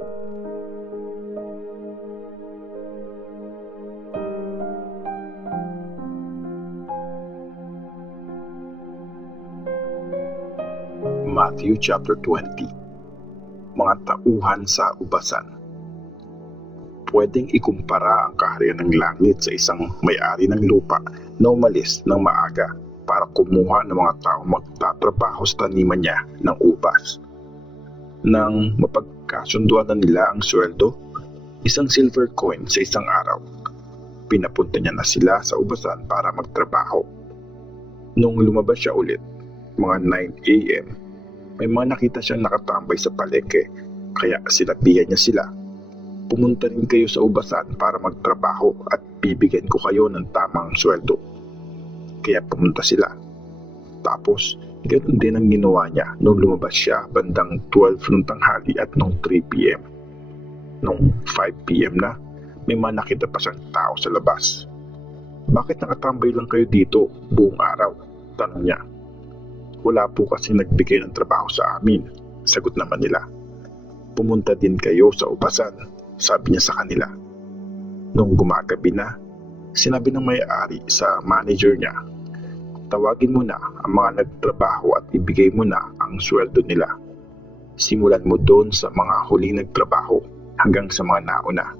Matthew chapter 20. Mga tauhan sa ubasan. Pwedeng ikumpara ang kaharian ng langit sa isang may-ari ng lupa na umalis ng maaga para kumuha ng mga taong magtatrabaho sa taniman niya ng ubas. Nang mapagkasunduan na nila ang sweldo, isang silver coin sa isang araw, pinapunta niya na sila sa ubasan para magtrabaho. Nung lumabas siya ulit, mga 9 a.m., may mga nakita siyang nakatambay sa palengke, kaya sinabihan niya sila, "Pumunta rin kayo sa ubasan para magtrabaho at bibigyan ko kayo ng tamang sweldo." Kaya pumunta sila. Tapos, ganoon din ang ginawa niya nung lumabas siya bandang 12 ng tanghali at nung 3 p.m. Nung 5 p.m. na, may mga nakita pa siyang tao sa labas. "Bakit nakatambay lang kayo dito buong araw?" tanong niya. "Wala po kasi nagbigay ng trabaho sa amin," sagot naman nila. "Pumunta din kayo sa ubasan," sabi niya sa kanila. Nung gumagabi na, sinabi ng may-ari sa manager niya, "Tawagin mo na ang mga nagtrabaho at ibigay mo na ang sweldo nila. Simulan mo doon sa mga huling nagtrabaho hanggang sa mga nauna."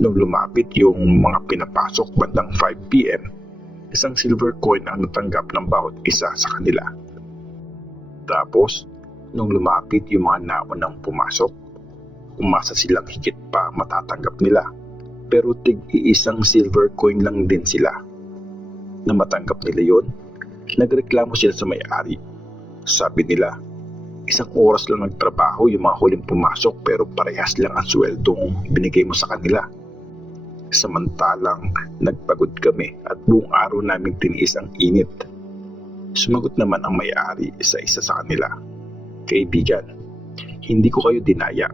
Nung lumapit yung mga pinapasok bandang 5 p.m., isang silver coin ang natanggap ng bawat isa sa kanila. Tapos, nung lumapit yung mga naunang pumasok, umasa silang higit pa matatanggap nila. Pero tig-iisang silver coin lang din sila. Na matanggap nila yon, nagreklamo sila sa may-ari. Sabi nila, "Isang oras lang nagtrabaho yung mga huling pumasok pero parehas lang ang sweldong binigay mo sa kanila. Samantalang nagpagod kami at buong araw namin tiniis ang init." Sumagot naman ang may-ari sa isa sa kanila, "Kaibigan, hindi ko kayo dinaya.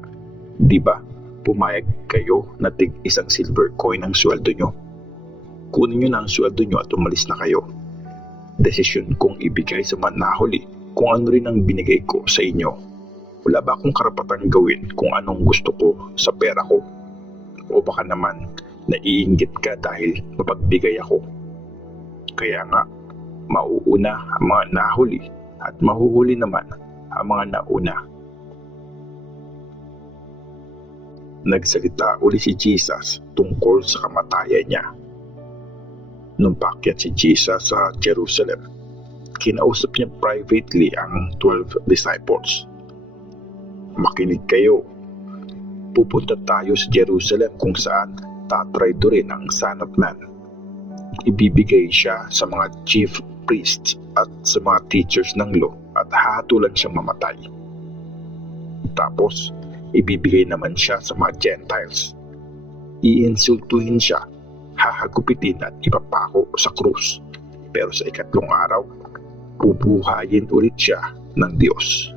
Di ba pumayag kayo na tig-isang silver coin ang sweldo nyo? Kunin nyo na ang sweldo nyo at umalis na kayo. Desisyon kong ibigay sa mga nahuli kung ano rin ang binigay ko sa inyo. Wala ba akong karapatang gawin kung anong gusto ko sa pera ko? O baka naman naiinggit ka dahil mapagbigay ako? Kaya nga, mauuna ang mga nahuli at mahuhuli naman ang mga nauna." Nagsalita uli si Jesus tungkol sa kamatayan niya. Nung paakyat si Jesus sa Jerusalem, kinausap niya privately ang 12 disciples. "Makinig kayo. Pupunta tayo sa Jerusalem kung saan tatraydorin ang Son of Man. Ibibigay siya sa mga chief priests at sa mga teachers ng law at hahatulan siyang mamatay. Tapos, ibibigay naman siya sa mga Gentiles. Iinsultuhin siya, hahagupitin at ipapako sa krus. Pero sa ikatlong araw, bubuhayin ulit siya ng Diyos."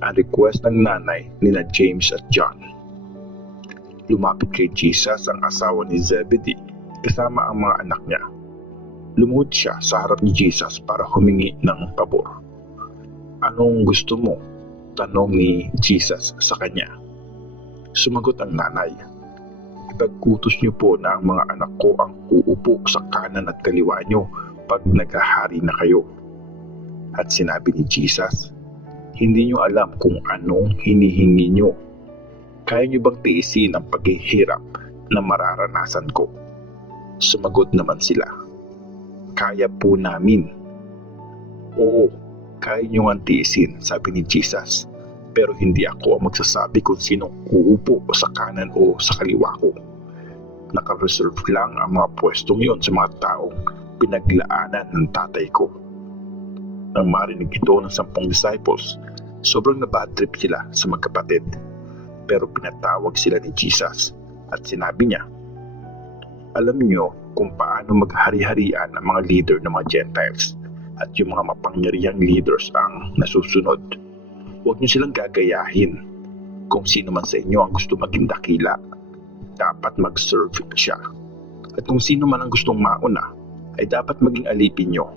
Ang request ng nanay nina James at John. Lumapit kay Jesus ang asawa ni Zebedee kasama ang mga anak niya. Lumuhod siya sa harap ni Jesus para humingi ng pabor. "Anong gusto mo?" tanong ni Jesus sa kanya. Sumagot ang nanay, "Ipag-utos niyo po na ang mga anak ko ang uupo sa kanan at kaliwa niyo pag naghahari na kayo." At sinabi ni Jesus, "Hindi niyo alam kung anong hinihingi niyo. Kaya niyo bang tiisin ang paghihirap na mararanasan ko?" Sumagot naman sila, "Kaya po namin." "Oo, kaya niyo ang tiisin," sabi ni Jesus, "pero hindi ako ang magsasabi kung sinong uupo sa kanan o sa kaliwa ko. Naka-reserve lang ang mga pwestong yon sa mga taong pinaglaanan ng tatay ko." Nang marinig ito ng 10 disciples, sobrang nabadtrip sila sa magkapatid. Pero pinatawag sila ni Jesus at sinabi niya, "Alam niyo kung paano maghari-harian ang mga leader ng mga Gentiles at yung mga mapangyarihang leaders ang nasusunod. Huwag niyo silang gagayahin. Kung sino man sa inyo ang gusto maging dakila, dapat mag-serve siya. At kung sino man ang gustong mauna, ay dapat maging alipin niyo,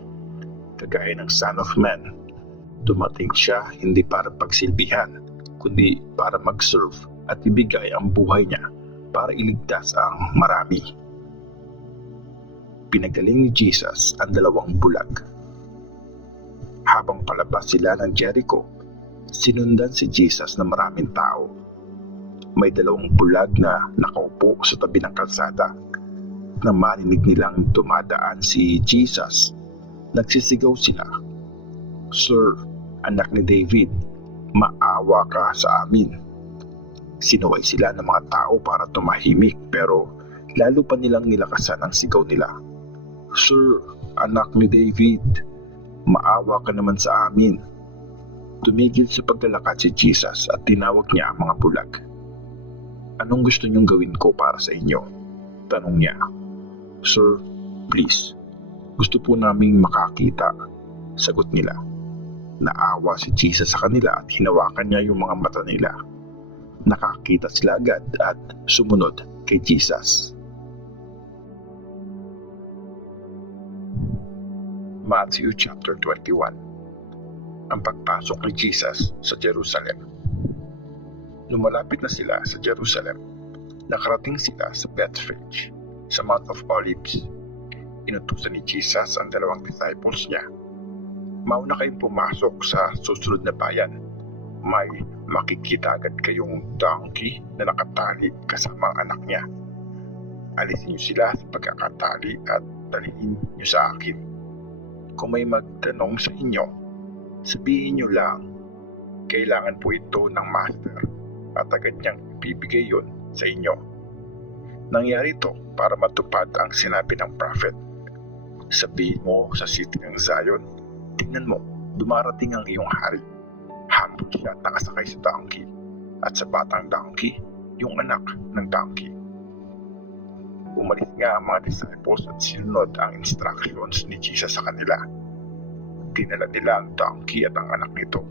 kagaya ng Son of Man. Dumating siya hindi para pagsilbihan, kundi para mag-serve at ibigay ang buhay niya para iligtas ang marami. Pinagaling ni Jesus ang dalawang bulag. Habang palabas sila ng Jericho, sinundan si Jesus ng maraming tao. May dalawang bulag na nakaupo sa tabi ng kalsada. Nang marinig nilang dumadaan si Jesus, nagsisigaw sila, "Sir, anak ni David, maawa ka sa amin." Sinuway sila ng mga tao para tumahimik, pero lalo pa nilang nilakasan ang sigaw nila. "Sir, anak ni David, maawa ka naman sa amin." Tumigil sa paglalakad si Jesus at tinawag niya ang mga bulag. "Anong gusto niyong gawin ko para sa inyo?" tanong niya. "Sir, please, gusto po naming makakita," sagot nila. Naawa si Jesus sa kanila at hinawakan niya yung mga mata nila. Nakakita sila agad at sumunod kay Jesus. Matthew chapter 21. Ang pagpasok ni Jesus sa Jerusalem. Nung malapit na sila sa Jerusalem, nakarating sila sa Bethphage, sa Mount of Olives. Inutusan ni Jesus ang dalawang disciples niya. "Mauna kayong pumasok sa susunod na bayan. May makikita agad kayong donkey na nakatali kasama ang anak niya. Alisin niyo sila sa pagkakatali at dalhin niyo sa akin. Kung may magtanong sa inyo, sabihin niyo lang, kailangan po ito ng master, at agad niyang ibibigay yon sa inyo." Nangyari ito para matupad ang sinabi ng prophet. "Sabihin mo sa city ng Zion, tingnan mo, dumarating ang iyong hari. Humble siya at nakasakay sa donkey, at sa batang donkey, yung anak ng donkey." Umalis nga ang mga disciples at sinunod ang instructions ni Jesus sa kanila. Dinala nila ang donkey at ang anak nito.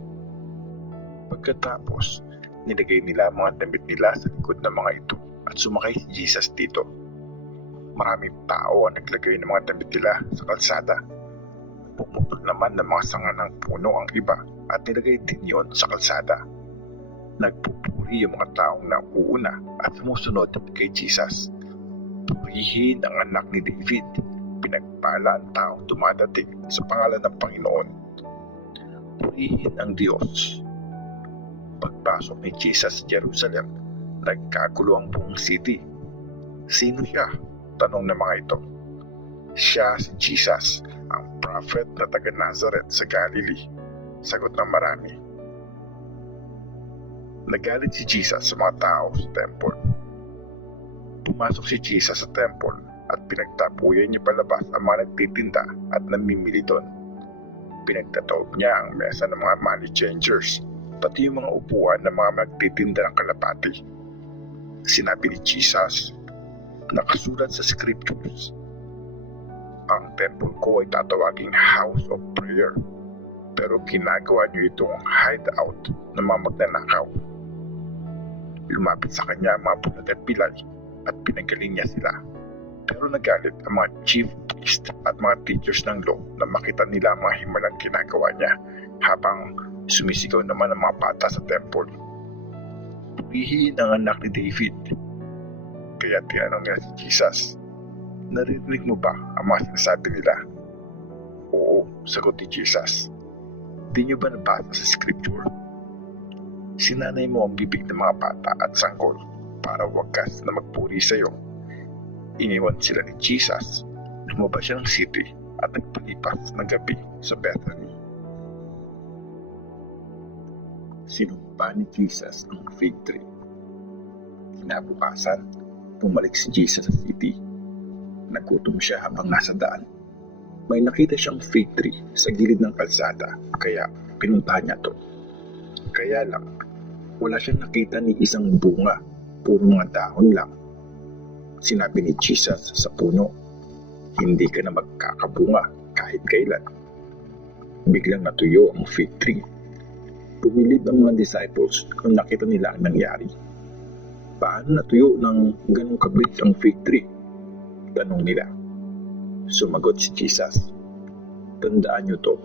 Pagkatapos, nilagay nila ang mga damit nila sa likod ng mga ito at sumakay si Jesus dito. Maraming tao ang naglagay ng mga damit nila sa kalsada. Pumupot naman ng mga sanga ng puno ang iba at nilagay din yon sa kalsada. Nagpupuri yung mga taong nauuna at sumusunod kay Jesus. Purihin ang anak ni David, pinagpala ang taong dumadating sa pangalan ng Panginoon. Purihin ang Diyos. Pagpasok ni Jesus sa Jerusalem, nagkagulo ang buong city. Sino siya? Tanong ng mga ito. Siya si Jesus, ang prophet na taga Nazareth sa Galilee, sagot ng marami. Nagalit si Jesus sa mga tao sa temple. Pumasok si Jesus sa temple at pinagtapuyan niya palabas ang mga nagtitinda at namimili doon. Pinagtataob niya ang mesa ng mga money changers, pati yung mga upuan ng mga magtitinda ng kalapati. Sinabi ni Jesus, nakasulat sa scriptures, "Ang temple ko ay tatawaging house of prayer, pero ginagawa niyo itong hideout ng mga magnanakaw." Lumapit sa kanya ang mga bulag at pilay at pinagaling niya sila. Pero nagalit ang mga chief priest at mga teachers ng law na makita nila ang mga himalang ginagawa niya habang sumisigaw naman ang mga bata sa temple. "Purihin ang anak ni David." Kaya tinanong niya si Jesus, "Narinig mo ba ang mga sinasabi nila?" "Oo," sagot ni Jesus. "Di niyo ba nabasa sa scripture? Sinanay mo ang bibig ng mga bata at sanggol para wagas na magpuri sa iyo." Iniwan sila ni Jesus, lumabas siya ng city at nagpalipas ng gabi sa Bethany. Sinumpa ni Jesus ang fig tree. Kinabukasan, bumalik si Jesus sa city. Nagutom siya habang nasa daan. May nakita siyang fig tree sa gilid ng kalsada, kaya pinuntahan niya to. Kaya lang, wala siyang nakita ni isang bunga, puro mga dahon lang. Sinabi ni Jesus sa puno, "Hindi ka na magkakabunga kahit kailan." Biglang natuyo ang fig tree. Pumilip ang mga disciples kung nakita nila ang nangyari. "Paano natuyo ng ganong kabilis ang fig tree?" tanong nila. Sumagot si Jesus, "Tandaan niyo to,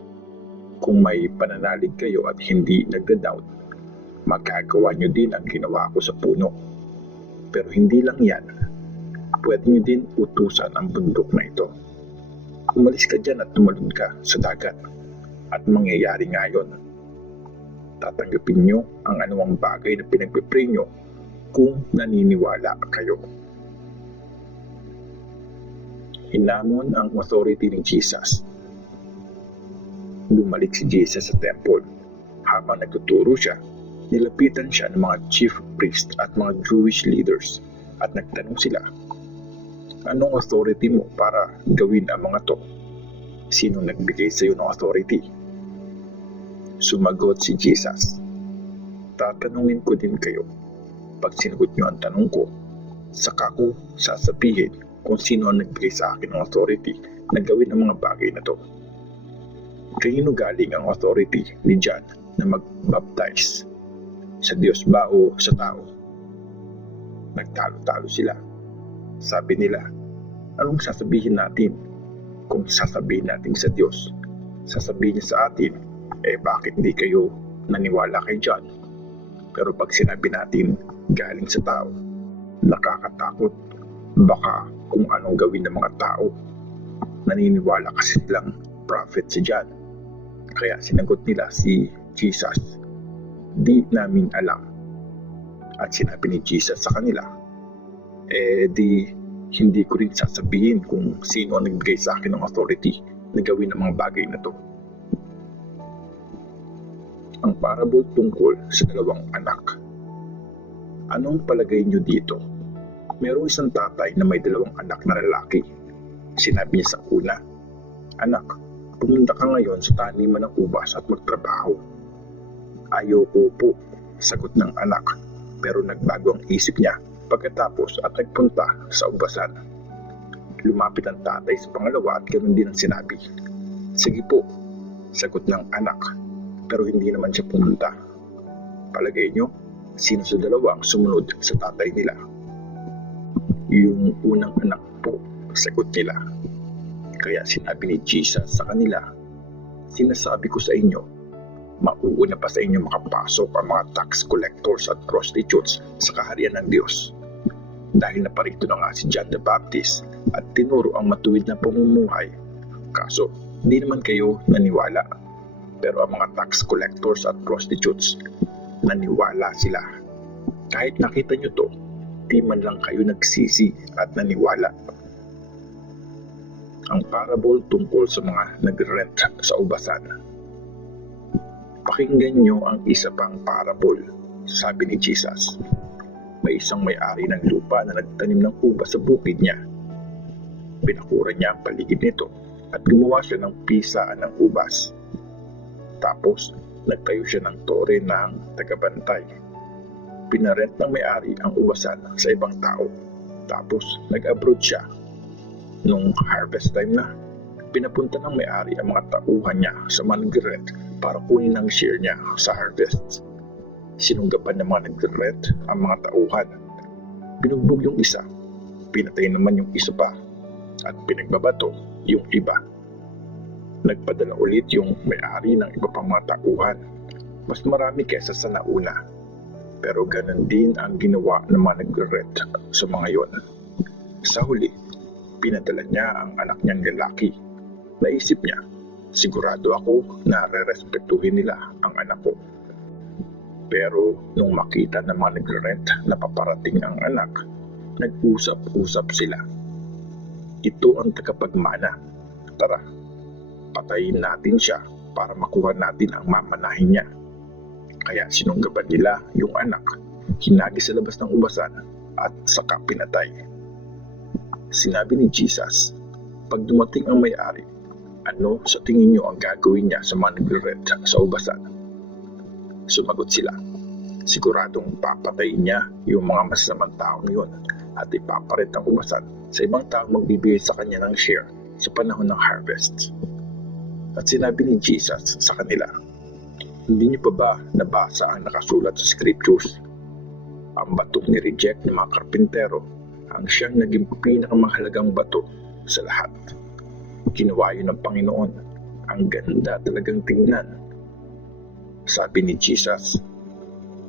Kung may pananalig kayo at hindi nagda-doubt, magagawa nyo din ang ginawa ko sa puno. Pero hindi lang yan, pwede nyo din utusan ang bundok na ito. Umalis ka dyan at tumalon ka sa dagat. At mangyayari nga yun. Tatanggapin nyo ang anumang bagay na pinagpipray nyo kung naniniwala kayo. Hinamon ang authority ni Jesus. Bumalik si Jesus sa temple. Habang nagtuturo siya, nilapitan siya ng mga chief priest at mga Jewish leaders at nagtanong sila, anong authority mo para gawin ang mga to? Sino nagbigay sa iyo ng authority? Sumagot si Jesus, tatanungin ko din kayo. Pag sinagot niyo ang tanong ko, saka ko sasabihin kung sino ang nagbigay sa akin ng authority na gawin ang mga bagay na to. Kanino galing ang authority ni John na mag-baptize? Sa Diyos ba o sa tao? Nagtalo-talo sila. Sabi nila, anong sasabihin natin? Kung sasabihin natin sa Diyos, sasabihin niya sa atin, bakit hindi kayo naniwala kay John? Pero pag sinabi natin galing sa tao, nakakatakot. Baka kung anong gawin ng mga tao. Naniniwala kasi silang prophet si John. Kaya sinagot nila si Jesus, di namin alam. At sinabi ni Jesus sa kanila, di hindi ko rin sasabihin kung sino ang nagbigay sa akin ng authority na gawin ang mga bagay na to. Ang parable tungkol sa dalawang anak. Anong palagay nyo dito? Merong isang tatay na may dalawang anak na lalaki. Sinabi niya sa una, anak, pumunta ka ngayon sa taniman ng ubas at magtrabaho. Ayoko po, sagot ng anak, pero nagbago ang isip niya pagkatapos at nagpunta sa ubasan. Lumapit ang tatay sa pangalawa at ganoon din ang sinabi. Sige po, sagot ng anak, pero hindi naman siya pumunta. Palagay nyo, sino sa dalawa ang sumunod sa tatay nila? Yung unang anak po, sagot nila. Kaya sinabi ni Jesus sa kanila, sinasabi ko sa inyo, mauuna pa sa inyo makapasok ang mga tax collectors at prostitutes sa kaharian ng Diyos. Dahil naparito na nga si John the Baptist at tinuro ang matuwid na pamumuhay, kaso hindi naman kayo naniwala. Pero ang mga tax collectors at prostitutes, naniwala sila. Kahit nakita nyo to, di man lang kayo nagsisi at naniwala. Ang parable tungkol sa mga nag-rent sa ubasan. Pakinggan nyo ang isa pang parable, sabi ni Jesus. May isang may-ari ng lupa na nagtanim ng ubas sa bukid niya. Pinakuran niya ang paligid nito at gumawa siya ng pisaan ng ubas. Tapos, nagtayo siya ng tore ng tagabantay. Pinarent ng may-ari ang ubasan sa ibang tao. Tapos, nag-abroad siya. Nung harvest time na, pinapunta ng may-ari ang mga tauhan niya sa mga nag-rent para kunin ang share niya sa harvest. Sinunggaban ng mga nag-rent ang mga tauhan. Binugbog yung isa, pinatay naman yung isa pa, at pinagbabato yung iba. Nagpadala ulit yung may-ari ng iba pang mga tauhan. Mas marami kesa sa nauna. Pero ganun din ang ginawa ng mga nag-rent sa mga yon. Sa huli, pinadala niya ang anak niyang lalaki. Naisip niya, sigurado ako na re-respetuhin nila ang anak ko. Pero nung makita ng mga nag-rent na paparating ang anak, nag-usap-usap sila. Ito ang tagapagmana. Tara, patayin natin siya para makuha natin ang mamanahin niya. Kaya sinunggaban nila yung anak, hinagi sa labas ng ubasan at saka pinatay. Sinabi ni Jesus, pag dumating ang may-ari, ano sa tingin niyo ang gagawin niya sa mga nag-rent sa ubasan? Sumagot sila, siguradong papatayin niya yung mga masasamang taong yun at ipaparet ang ubasan sa ibang taong magbibigay sa kanya ng share sa panahon ng harvest. At sinabi ni Jesus sa kanila, hindi niyo pa ba nabasa ang nakasulat sa scriptures? Ang batong ni-reject ng mga karpintero ang siyang naging pinakamahalagang bato sa lahat. Ginawa yun ng Panginoon Ang ganda talagang tingnan. Sabi ni Jesus,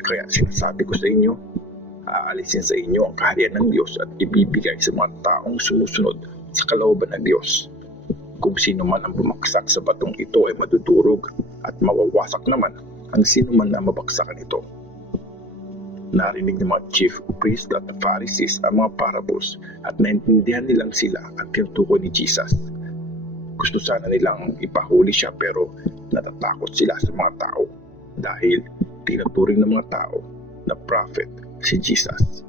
kaya sinasabi ko sa inyo, aalisin sa inyo ang kaharian ng Diyos at ibibigay sa mga taong sumusunod sa kalooban ng Diyos. Kung sino man ang bumaksak sa batong ito ay madudurog at mawawasak naman ang sino man na mabaksakan ito. Narinig ng mga chief priests at Pharisees ang mga parables at naintindihan nilang sila ang tinutukoy ni Jesus. Gusto sana nilang ipahuli siya pero natatakot sila sa mga tao dahil tinuturing ng mga tao na prophet si Jesus.